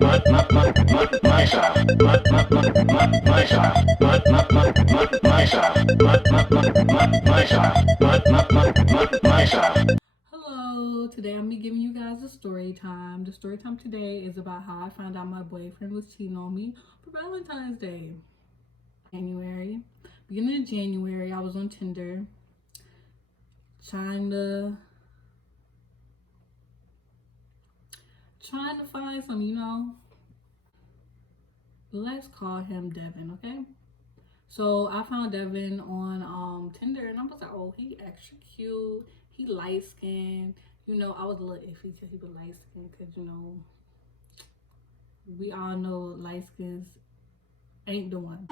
Hello, today I'm be giving you guys a story time. The story time today is about how I found out my boyfriend was cheating on me for Valentine's Day. January, beginning of January, I was on Tinder trying to find some, let's call him Devin, okay? So I found Devin on Tinder and I was like, oh, he extra cute. He light skinned. I was a little iffy because he was light skinned because we all know light skins ain't the one.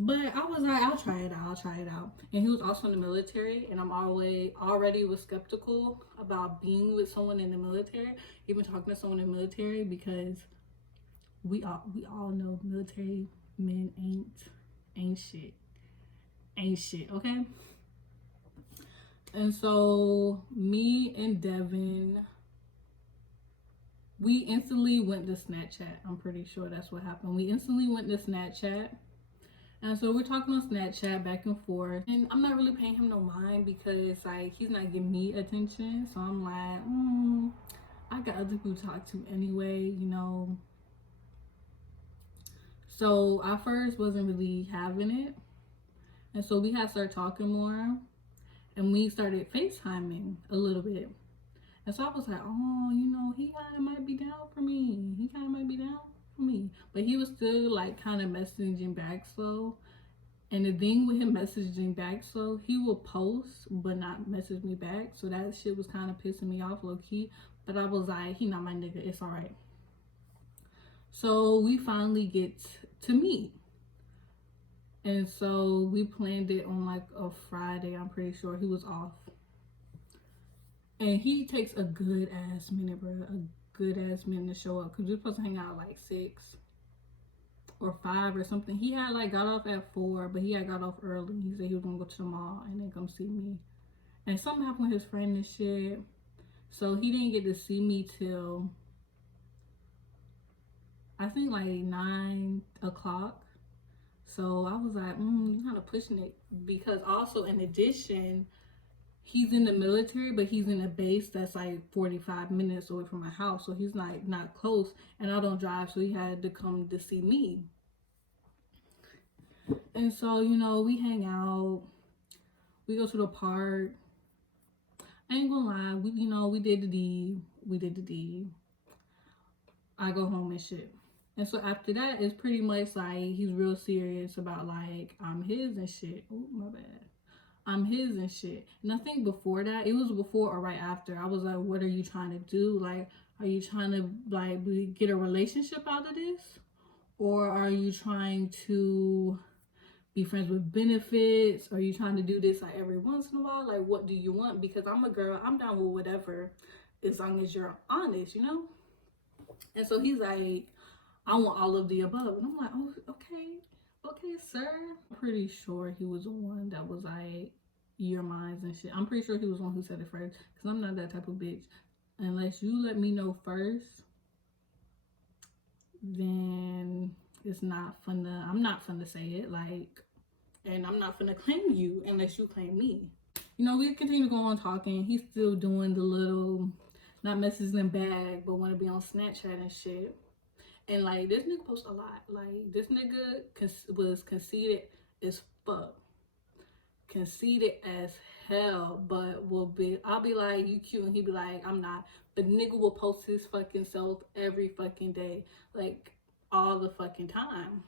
But I was like, I'll try it out. I'll try it out. And he was also in the military, and I'm already was skeptical about being with someone in the military, even talking to someone in the military, because we all know military men ain't shit, okay? And so me and Devin, we instantly went to Snapchat. I'm pretty sure that's what happened. We instantly went to Snapchat. And so we're talking on Snapchat back and forth. And I'm not really paying him no mind because like he's not giving me attention. So I'm like, I got other people to talk to anyway. So I first wasn't really having it. And so we had to start talking more. And we started FaceTiming a little bit. And so I was like, he kind of might be down for me. But he was still like kind of messaging back slow. And the thing with him messaging back slow, he will post but not message me back. So that shit was kind of pissing me off low key. But I was like, he not my nigga. It's all right. So we finally get to meet. And so we planned it on like a Friday. I'm pretty sure he was off. And he takes a good ass minute, bro. A good ass minute to show up. Because we were supposed to hang out like 6 or 5 or something. He had like got off at 4, but he had got off early. He said he was going to go to the mall and then come see me. And something happened with his friend and shit. So he didn't get to see me till I think like 9 o'clock. So I was like, you're kind of pushing it. Because also in addition, he's in the military, but he's in a base that's like 45 minutes away from my house. So he's like not close. And I don't drive, so he had to come to see me. And so, we hang out. We go to the park. I ain't gonna lie, we did the deed. I go home and shit. And so after that, it's pretty much like he's real serious about like I'm his and shit. Oh, my bad. I'm his and shit. And I think before that, it was before or right after, I was like, what are you trying to do? Like, are you trying to like get a relationship out of this? Or are you trying to be friends with benefits? Are you trying to do this like every once in a while? Like, what do you want? Because I'm a girl, I'm down with whatever, as long as you're honest, And so he's like, I want all of the above. And I'm like, oh, okay, sir. I'm pretty sure he was the one that was like, your minds and shit. I'm pretty sure he was the one who said it first, because I'm not that type of bitch. Unless you let me know first, then it's not fun to, I'm not fun to say it, like, and I'm not gonna claim you unless you claim me. We continue to go on talking. He's still doing the little, not messaging back, but want to be on Snapchat and shit. And like this nigga posts a lot. Like this nigga was conceited as fuck, conceited as hell. But I'll be like, you cute, and he be like, I'm not. The nigga will post his fucking self every fucking day, like all the fucking time.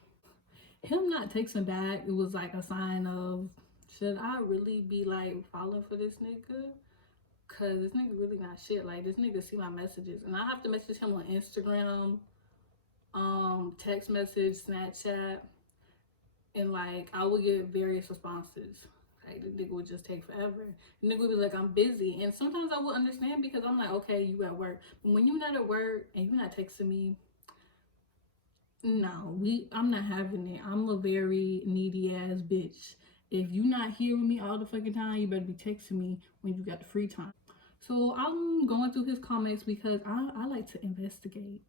Him not texting back, it was like a sign of, should I really be like falling for this nigga? Cause this nigga really not shit. Like this nigga see my messages, and I have to message him on Instagram, text message, Snapchat, and like I would get various responses. Like the nigga would just take forever. The nigga would be like, I'm busy, and sometimes I would understand because I'm like, okay, you at work, but when you're not at work and you're not texting me, no, I'm not having it. I'm a very needy ass bitch. If you not here with me all the fucking time, you better be texting me when you got the free time. So I'm going through his comments because I like to investigate.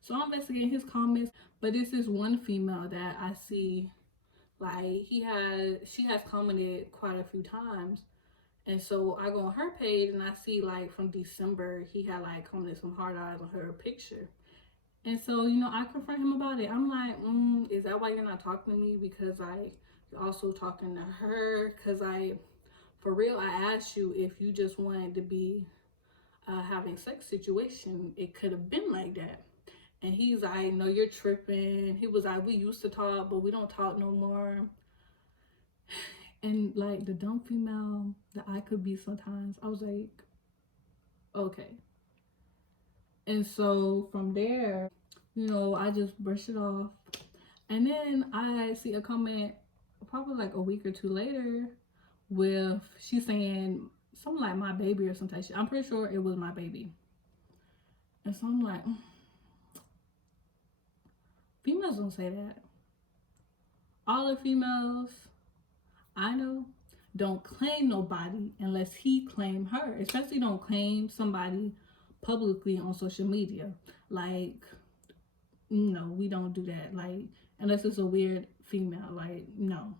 So I'm investigating his comments, but this is one female that I see, like she has commented quite a few times. And so I go on her page and I see like from December he had like commented some hard eyes on her picture. And so, I confront him about it. I'm like, is that why you're not talking to me? Because like you're also talking to her. Cause for real, I asked you if you just wanted to be having sex situation. It could have been like that. And he's like, no, you're tripping. He was like, we used to talk, but we don't talk no more. And like the dumb female that I could be sometimes, I was like, okay. And so from there, I just brush it off. And then I see a comment probably like a week or two later with she's saying something like my baby or some type of shit. I'm pretty sure it was my baby. And so I'm like, females don't say that. All the females I know don't claim nobody unless he claim her. Especially don't claim somebody publicly on social media. Like, no, we don't do that. Like, unless it's a weird female. Like, no.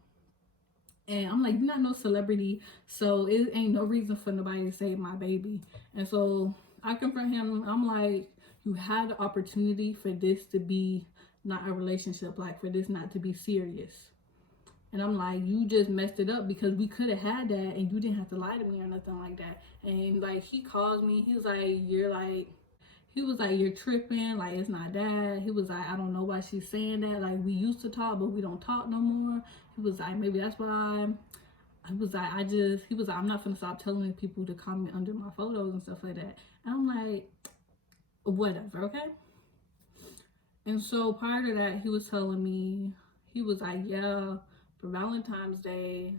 And I'm like, you're not no celebrity, so it ain't no reason for nobody to say my baby. And so I confront him. I'm like, you had the opportunity for this to be not a relationship, like for this not to be serious. And I'm like, you just messed it up because we could have had that and you didn't have to lie to me or nothing like that. And like, he calls me, he was like, you're tripping, like it's not that. He was like, I don't know why she's saying that. Like, we used to talk, but we don't talk no more. He was like, maybe that's why. He was like, I'm not gonna stop telling people to comment under my photos and stuff like that. And I'm like, whatever, okay? And so prior to that, he was telling me, he was like, yeah, for Valentine's Day,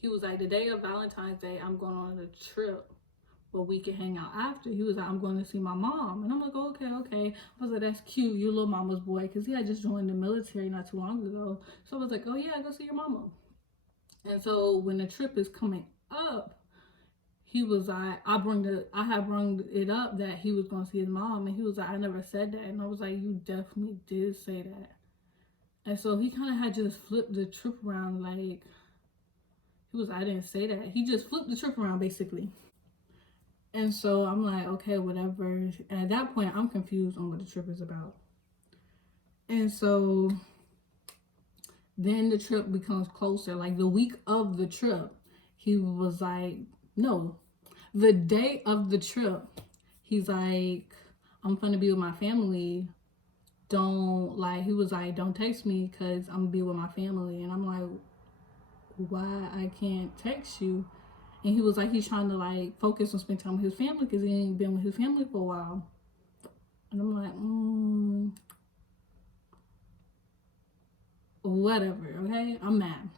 he was like, the day of Valentine's Day, I'm going on a trip, but we can hang out after. He was like, I'm going to see my mom. And I'm like, okay. I was like, that's cute. You're little mama's boy. Because he had just joined the military not too long ago. So I was like, oh yeah, go see your mama. And so when the trip is coming up, he was like, I had brung it up that he was going to see his mom. And he was like, I never said that. And I was like, you definitely did say that. And so he kind of had just flipped the trip around. Like, he was, I didn't say that. He just flipped the trip around basically. And so I'm like, okay, whatever. And at that point, I'm confused on what the trip is about. And so then the trip becomes closer. Like the week of the trip, he was like, no, the day of the trip, he's like, I'm gonna be with my family. He was like, don't text me because I'm gonna be with my family. And I'm like, why I can't text you? And he was like, he's trying to like focus on spending time with his family because he ain't been with his family for a while. And I'm like, whatever, okay? I'm mad.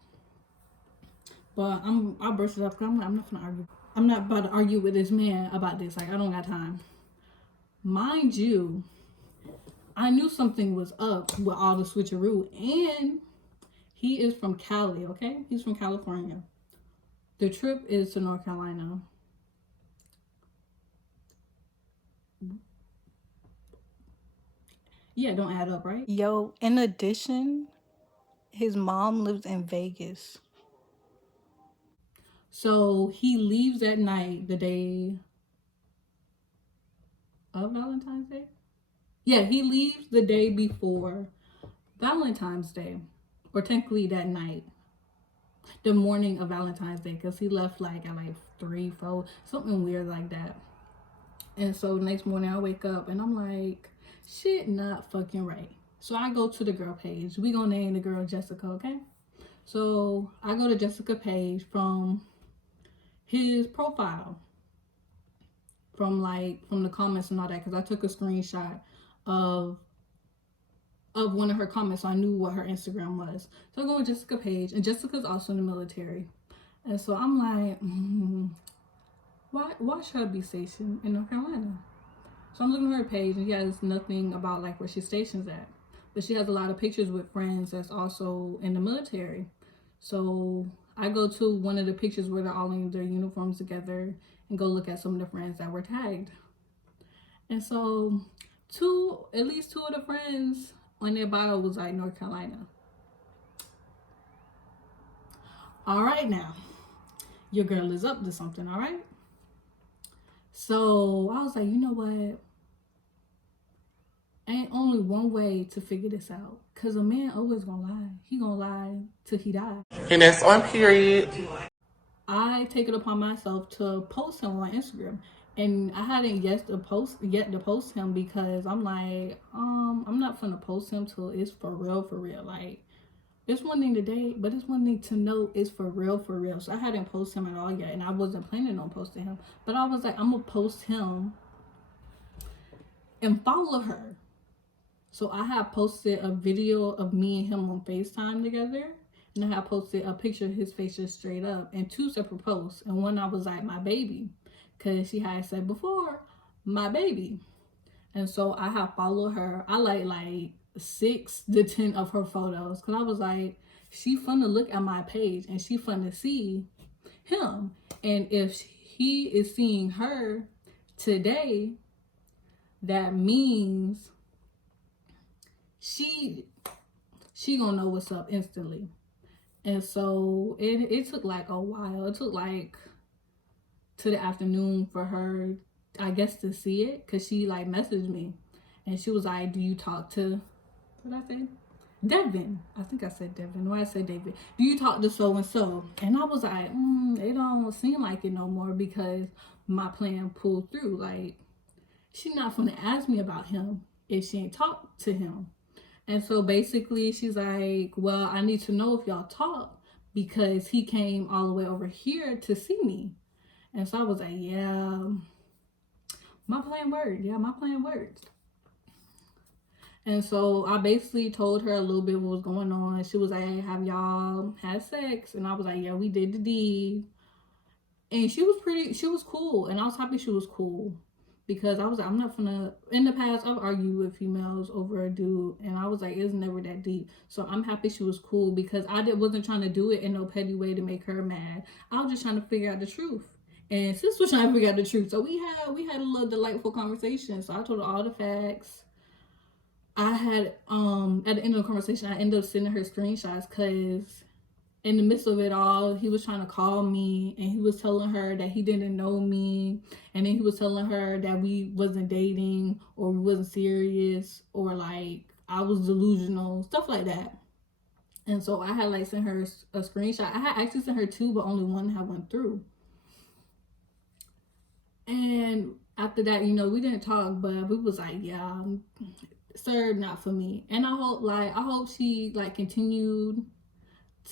But I'll burst it up because I'm not gonna argue. I'm not about to argue with this man about this. Like, I don't got time. Mind you, I knew something was up with all the switcheroo. And he is from Cali, okay? He's from California. The trip is to North Carolina. Yeah, don't add up, right? Yo, in addition, his mom lives in Vegas. So he leaves at night the day of Valentine's Day. Yeah, he leaves the day before Valentine's Day, or technically that night, the morning of Valentine's Day, because he left like at like 3, 4, something weird like that. And so next morning I wake up and I'm like, shit, not fucking right. So I go to the girl page. We gonna name the girl Jessica, okay? So I go to Jessica page from his profile, from the comments and all that, because I took a screenshot of one of her comments, so I knew what her Instagram was. So I go to Jessica page, and Jessica's also in the military. And so I'm like, why should I be stationed in North Carolina? So I'm looking at her page, and she has nothing about like where she stations at. But she has a lot of pictures with friends that's also in the military. So I go to one of the pictures where they're all in their uniforms together, and go look at some of the friends that were tagged. And so at least two of the friends on their bio was like North Carolina. All right, now your girl is up to something. All right. So I was like, you know what? Ain't only one way to figure this out. Cause a man always gonna lie. He gonna lie till he die. And that's on period. I take it upon myself to post him on Instagram. And I hadn't yet to post him because I'm like, I'm not gonna post him till it's for real. Like, it's one thing to date, but it's one thing to know it's for real. So I hadn't posted him at all yet, and I wasn't planning on posting him. But I was like, I'm gonna post him and follow her. So I have posted a video of me and him on FaceTime together. And I have posted a picture of his face just straight up in 2 separate posts. And one I was like, my baby. Because she had said before, my baby. And so I have followed her. I like 6 to 10 of her photos. Because I was like, she fun to look at my page. And she fun to see him. And if he is seeing her today, that means she gonna know what's up instantly. And so it took like a while. It took like to the afternoon for her, I guess, to see it, because she like messaged me and she was like, do you talk to, what did I say? Devin. I think I said Devin. Why I say David? Do you talk to so and so? And I was like, it don't seem like it no more, because my plan pulled through. Like, she's not gonna ask me about him if she ain't talked to him. And so basically she's like, well, I need to know if y'all talk, because he came all the way over here to see me. And so I was like, yeah, my plan worked. Yeah, my plan worked. And so I basically told her a little bit what was going on. She was like, hey, have y'all had sex? And I was like, yeah, we did the deed. And she was cool. And I was happy she was cool. Because I was like, I'm not gonna, in the past, I've argued with females over a dude. And I was like, it's never that deep. So I'm happy she was cool, because wasn't trying to do it in no petty way to make her mad. I was just trying to figure out the truth. And sis was trying to figure out the truth. So we had a little delightful conversation. So I told her all the facts. I had, at the end of the conversation, I ended up sending her screenshots, because in the midst of it all, he was trying to call me, and he was telling her that he didn't know me, and then he was telling her that we wasn't dating, or we wasn't serious, or like I was delusional, stuff like that. And so I had like sent her a screenshot. I had actually sent her 2, but only one had went through. And after that, we didn't talk, but we was like, yeah, sir, not for me. And I hope she like continued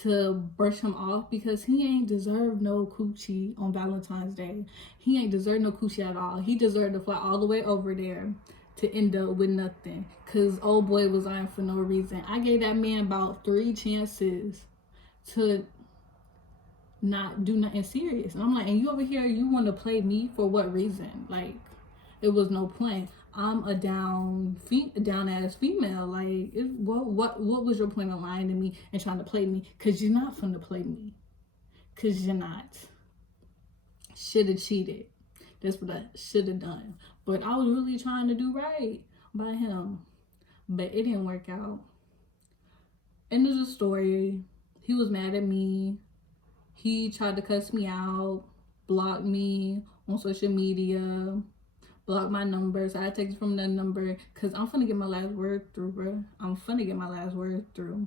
to brush him off, because he ain't deserve no coochie on Valentine's Day. He ain't deserve no coochie at all. He deserved to fly all the way over there to end up with nothing, because old boy was lying for no reason. I gave that man about 3 chances to not do nothing serious. And I'm like, and you over here, you want to play me for what reason? Like, it was no point. I'm a down ass female. Like, what was your point of lying to me and trying to play me? Because you're not finna play me. Because you're not. Should have cheated. That's what I should have done. But I was really trying to do right by him. But it didn't work out. End of the story. He was mad at me. He tried to cuss me out, block me on social media, block my numbers. I texted from that number, because I'm finna get my last word through, bro. I'm finna get my last word through.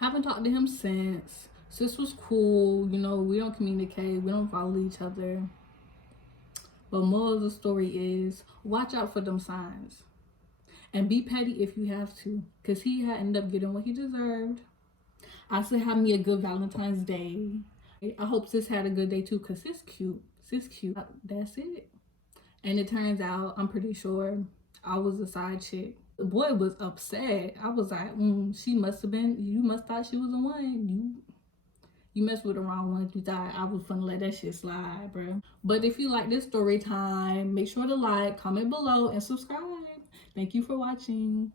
Haven't talked to him since. Sis was cool. We don't communicate. We don't follow each other. But more of the story is, watch out for them signs. And be petty if you have to, because he had ended up getting what he deserved. I said, have me a good Valentine's Day. I hope sis had a good day too, because sis cute. That's it. And it turns out, I'm pretty sure, I was a side chick. The boy was upset. I was like, you must thought she was the one. You messed with the wrong one. You thought I was gonna let that shit slide, bro. But if you like this story time, make sure to like, comment below, and subscribe. Thank you for watching.